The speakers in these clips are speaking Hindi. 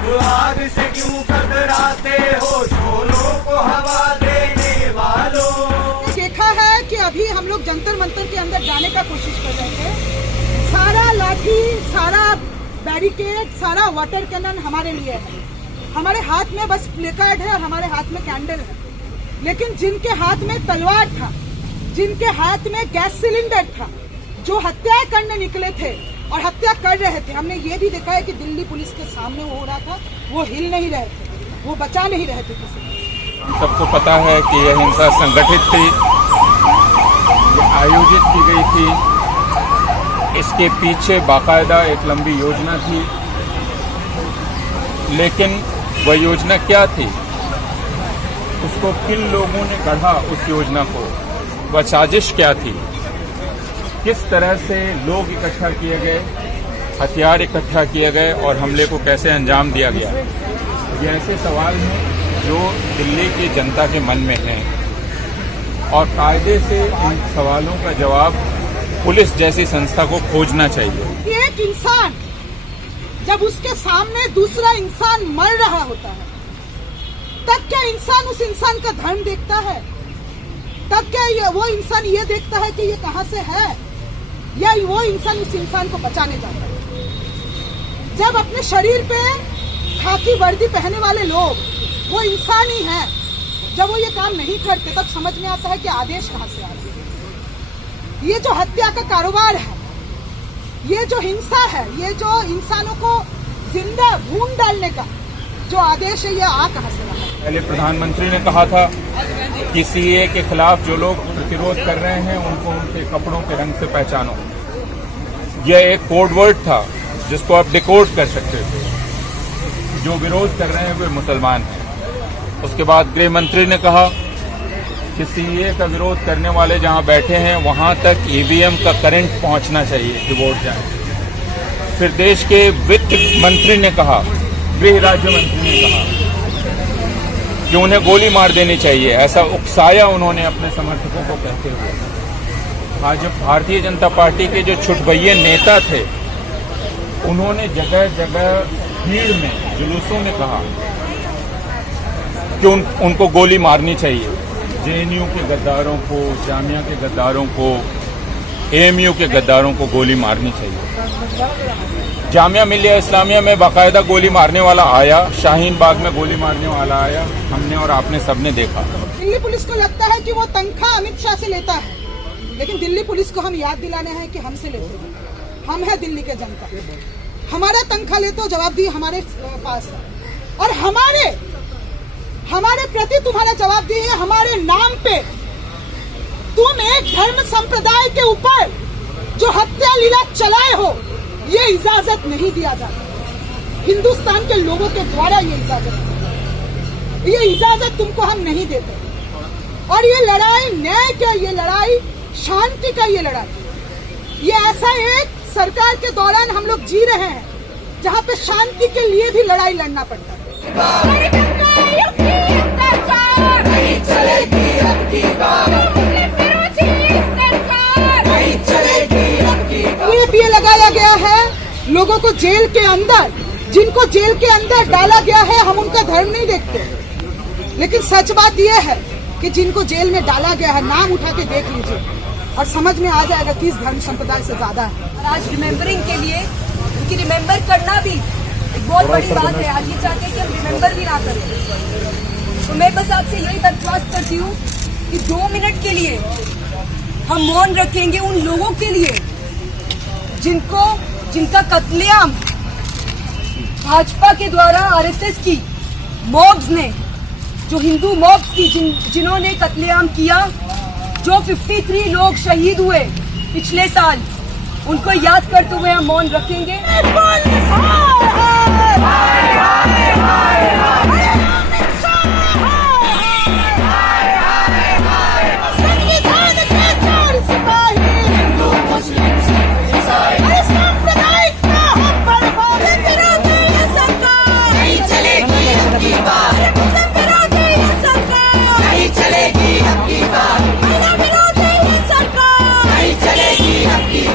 अब आग से क्यों कतराते हो, शोलों को हवा देने वालों। देखा है कि अभी हम लोग जंतर मंतर के अंदर जाने का कोशिश कर रहे थे। सारा लाठी, सारा बैरिकेड, सारा वाटर कैनन हमारे लिए है। हमारे हाथ में बस प्लेकार्ड है और हमारे हाथ में कैंडल है। लेकिन जिनके हाथ में तलवार था, जिनके हाथ में गैस सिलेंडर था, जो हत्या करने निकले थे और हत्या कर रहे थे, हमने ये भी देखा है कि दिल्ली पुलिस के सामने वो हो रहा था, वो हिल नहीं रहे थे, वो बचा नहीं रहे थे किसी को। सबको पता है कि यह हिंसा संगठित थी, ये आयोजित की गई थी, इसके पीछे बाकायदा एक लंबी योजना थी। लेकिन वह योजना क्या थी, उसको किन लोगों ने गढ़ा, उस योजना को, वह साजिश क्या थी, किस तरह से लोग इकट्ठा किए गए, हथियार इकट्ठा किए गए और हमले को कैसे अंजाम दिया गया। ये ऐसे सवाल हैं जो दिल्ली की जनता के मन में हैं और कायदे से इन सवालों का जवाब पुलिस जैसी संस्था को खोजना चाहिए। एक इंसान जब उसके सामने दूसरा इंसान मर रहा होता है, तब क्या इंसान उस इंसान का धर्म देखता है? तब क्या वो इंसान ये देखता है कि ये कहां से है, या वो इंसान उस इंसान को बचाने जाता है? जब अपने शरीर पे खाकी वर्दी पहने वाले लोग वो इंसान ही हैं, जब वो ये काम नहीं करते, तब समझ में आता है कि आदेश कहां से आ रहे हैं। ये जो हत्या का कारोबार है, ये जो हिंसा है, ये जो इंसानों को जिंदा भून डालने का जो आदेश है, ये आ कहां से रहा है? पहले प्रधानमंत्री ने कहा था कि सीए के खिलाफ जो लोग प्रतिरोध कर रहे हैं उनको उनके कपड़ों के रंग से पहचानो। यह एक कोड वर्ड था जिसको आप डिकोड कर सकते थे। जो विरोध कर रहे हैं वे मुसलमान हैं। उसके बाद गृह मंत्री ने कहा कि सीए का विरोध करने वाले जहां बैठे हैं वहां तक ईवीएम का करंट पहुंचना चाहिए कि वोट जाए। फिर देश के वित्त मंत्री ने कहा, गृह राज्य मंत्री ने कहा कि उन्हें गोली मार देनी चाहिए। ऐसा उकसाया उन्होंने अपने समर्थकों को कहते हुए। भारतीय जनता पार्टी के जो छुटभइये नेता थे, उन्होंने जगह जगह भीड़ में, जुलूसों में कहा कि उनको गोली मारनी चाहिए। जेएनयू के गद्दारों को, जामिया के गद्दारों को, एएमयू के गद्दारों को गोली मारनी चाहिए। जामिया मिलिया इस्लामिया में बाकायदा गोली मारने वाला आया, शाहीन बाग में गोली मारने वाला आया, हमने और आपने सबने देखा। दिल्ली पुलिस को लगता है कि वो तनख्वाह अमित शाह से लेता है, लेकिन दिल्ली पुलिस को हम याद दिलाने हैं कि हमसे लेते हैं। हम है दिल्ली के जनता, हमारा तनख्वाह लेते हो, जवाबदेही हमारे पास है और हमारे प्रति तुम्हारा जवाबदेही है। हमारे नाम पे तुम एक धर्म संप्रदाय के ऊपर जो हत्या लीला चलाए हो, ये इजाजत नहीं दिया जाता। हिंदुस्तान के लोगों के द्वारा ये इजाजत तुमको हम नहीं देते। और ये लड़ाई न्याय का, ये लड़ाई शांति का, ये लड़ाई, ये ऐसा एक सरकार के दौरान हम लोग जी रहे हैं जहाँ पे शांति के लिए भी लड़ाई लड़ना पड़ता है। ये लगाया गया है लोगों को जेल के अंदर, जिनको जेल के अंदर डाला गया है, हम उनका धर्म नहीं देखते, लेकिन सच बात यह है कि जिनको जेल में डाला गया है, नाम उठा के देख लीजिए और समझ में आ जाएगा किस धर्म संप्रदाय से ज्यादा है। आज रिमेम्बरिंग के लिए, क्योंकि रिमेम्बर करना भी एक बहुत बड़ी बात है। आज ये चाहते हैं कि हम रिमेम्बर भी ना करें। तो मैं बस आपसे यही दरख्वास्त करती हूँ कि 2 मिनट के लिए हम मौन रखेंगे उन लोगों के लिए जिनका कत्लेआम भाजपा के द्वारा, आरएसएस की मॉब्स ने, जो हिंदू मॉब्स की जिन्होंने कत्लेआम किया, जो 53 लोग शहीद हुए पिछले साल, उनको याद करते हुए हम मौन रखेंगे।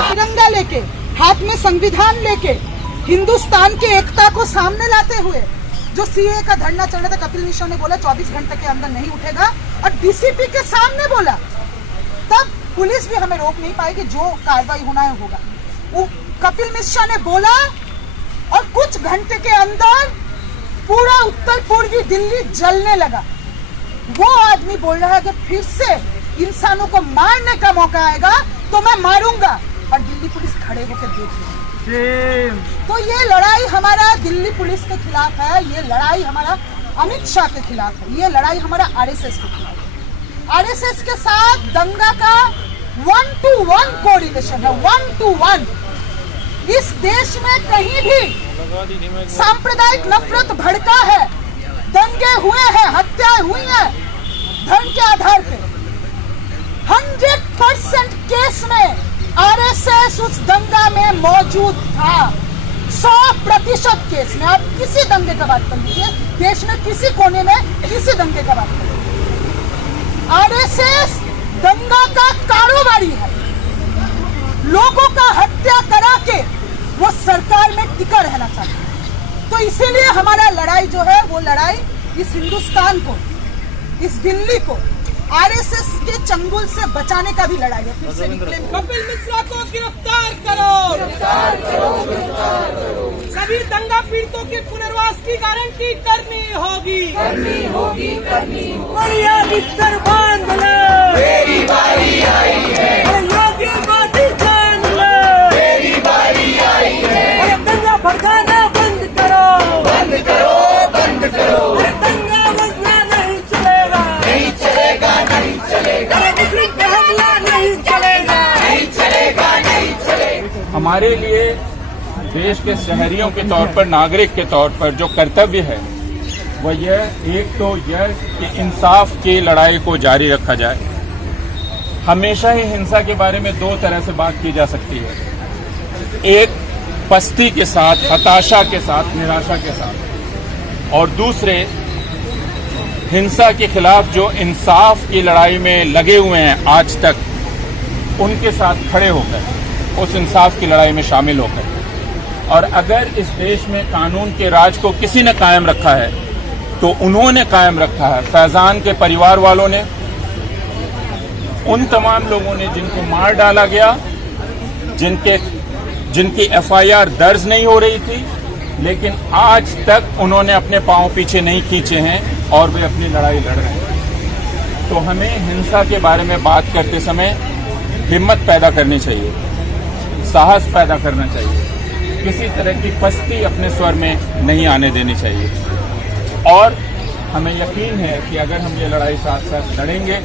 तिरंगा लेके, हाथ में संविधान लेके हिंदुस्तान की एकता को सामने लाते हुए जो सीए का धरना चल रहा था, कपिल मिश्रा ने बोला 24 घंटे के अंदर नहीं उठेगा और डीसीपी के सामने बोला, तब पुलिस भी हमें रोक नहीं पाएगी, जो कार्रवाई होना है होगा। वो कपिल मिश्रा ने बोला और कुछ घंटे के अंदर पूरा उत्तर पूर्वी दिल्ली जलने लगा। वो आदमी बोल रहा है कि फिर से इंसानों को मारने का मौका आएगा तो मैं मारूंगा, और दिल्ली पुलिस खड़े होकर देख रही है। तो ये लड़ाई हमारा दिल्ली पुलिस के खिलाफ है, ये लड़ाई हमारा अमित शाह के खिलाफ है, ये लड़ाई हमारा आरएसएस के खिलाफ है। आरएसएस के साथ दंगा का 1-to-1 कोरिलेशन है, 1-to-1। इस देश में कहीं भी सांप्रदायिक नफरत भड़का है, दंगे हुए हैं, हत्याएं हुई हैं धर्म के आधार पे, 100% केस में आरएसएस उस दंगा में मौजूद था। 100% केस में। आप किसी दंगे का बात कर लीजिए, देश में किसी कोने में किसी दंगे का बात कर लीजिए, आरएसएस दंगा का कारोबारी है। लोगों का हत्या करा के वो सरकार में टिका रहना चाहता है। तो इसीलिए हमारा लड़ाई जो है वो लड़ाई इस हिंदुस्तान को, इस दिल्ली को आरएसएस के चंगुल से बचाने का भी लड़ाई है। फिर से निकले, कपिल मिश्रा को गिरफ्तार करो, गिरफ्तार करो, गिरफ्तार करो। सभी दंगा पीड़ितों के पुनर्वास की गारंटी करनी होगी, करनी होगी, करनी होगी। बढ़िया बिस्तर बांध लो, तेरी बारी आई है। योगी मोदी जान लो, तेरी बारी आई है। दंगा भड़काना बंद करो, बंद करो, बंद करो। दंगा बजना नहीं चलेगा, नहीं चलेगा, नहीं चलेगा। मुस्लिम पे हमला नहीं चलेगा, नहीं चलेगा, नहीं चलेगा। हमारे लिए देश के शहरियों के तौर पर, नागरिक के तौर पर जो कर्तव्य है वह यह, एक तो यह कि इंसाफ की लड़ाई को जारी रखा जाए। हमेशा ही हिंसा के बारे में दो तरह से बात की जा सकती है, एक पस्ती के साथ, हताशा के साथ, निराशा के साथ, और दूसरे हिंसा के खिलाफ जो इंसाफ की लड़ाई में लगे हुए हैं आज तक, उनके साथ खड़े होकर उस इंसाफ की लड़ाई में शामिल होकर। और अगर इस देश में कानून के राज को किसी ने कायम रखा है तो उन्होंने कायम रखा है, फैजान के परिवार वालों ने, उन तमाम लोगों ने जिनको मार डाला गया, जिनकी एफआईआर दर्ज नहीं हो रही थी, लेकिन आज तक उन्होंने अपने पांव पीछे नहीं खींचे हैं और वे अपनी लड़ाई लड़ रहे हैं। तो हमें हिंसा के बारे में बात करते समय हिम्मत पैदा करनी चाहिए, साहस पैदा करना चाहिए, किसी तरह की पस्ती अपने स्वर में नहीं आने देनी चाहिए। और हमें यकीन है कि अगर हम ये लड़ाई साथ साथ लड़ेंगे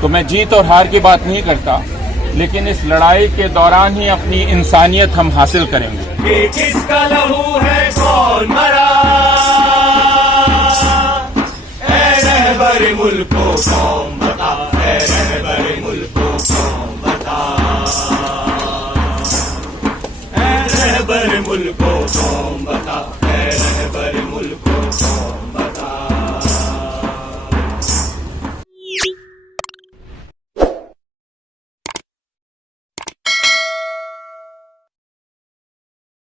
तो मैं जीत और हार की बात नहीं करता, लेकिन इस लड़ाई के दौरान ही अपनी इंसानियत हम हासिल करेंगे। ये किसका लहू है, कौन मरा, ऐ रहबर मुल्क को कौन बता, ऐ रहबर मुल्क को कौन बता, ऐ रहबर मुल्क को कौन